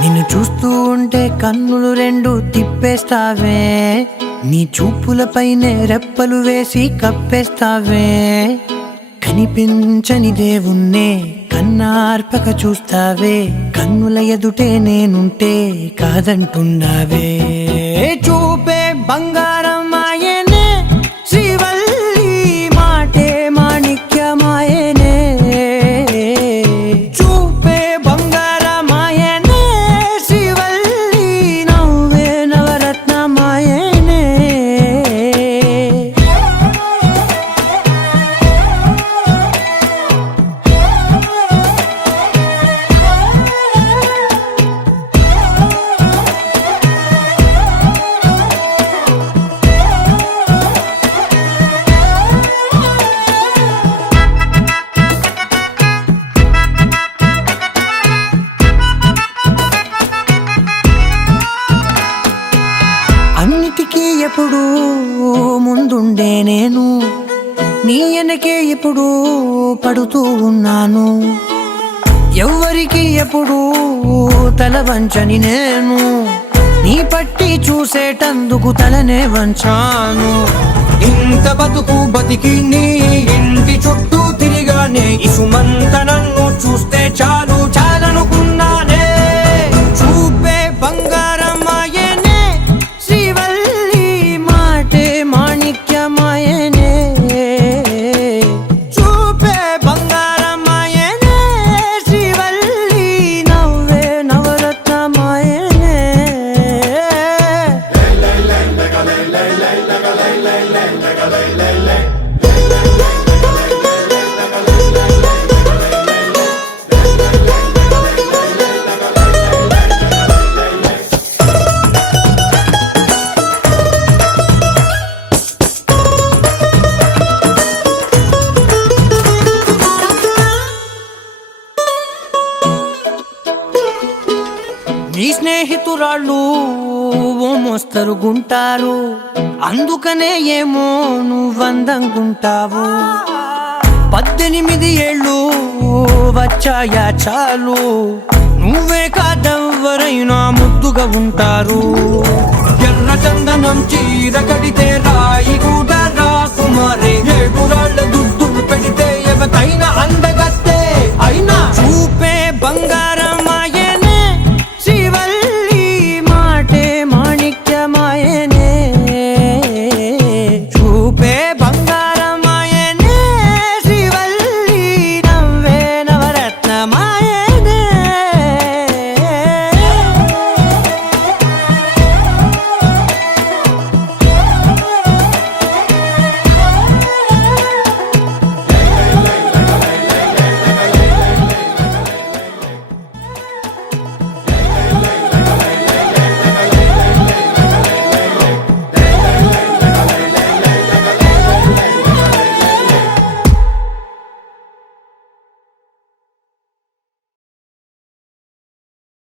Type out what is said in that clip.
నిన్ను చూస్తూ ఉంటే కన్నులు రెండు తిప్పేస్తావే, నీ చూపులపైనే రెప్పలు వేసి కప్పేస్తావే. కనిపించని దేవుణ్ణే కన్నార్పక చూస్తావే, కన్నుల ఎదుటే నేనుంటే కాదంటున్నావే. చూపే బంగారం ఆయనే, శ్రీవల్లి మాటే మాణిక్యమాయనే. చూపే బంగారం ఆయనే, శ్రీవల్లి నవ్వే నవరత్నమాయనే. అన్నిటికీ ఎప్పుడు ముందుండే నేను, నీ వెనకే ఎప్పుడు పడుతూ ఉన్నాను. ఎవ్వరికి ఎప్పుడు తల వంచని నేను, నీ పట్టి చూసేటందుకు తలనే వంచాను. ఇంత బతుకు బతికి నీ ఇంటి చుట్టూ తిరిగానే, ఇసుమంత నన్ను చూస్తే చాలు చాలనుకున్నానే. చూపే బంగారం ఆయనే, శ్రీవల్లి మాటే మాణిక్యమాయనే. చూపే బంగారం ఆయనే, శ్రీవల్లి నవ్వే నవరత్నమాయనే. నీ స్నేహితురాళ్ళు ఓ మోస్తరుగుంటారు, అందుకనే ఏమో నువ్వందంగుంటావు. 18 ఏళ్ళు వచ్చాయా చాలు, నువ్వే కాదెవ్వరైనా ముద్దుగా ఉంటారు. ఎర్ర చందనం చీర కడితే రా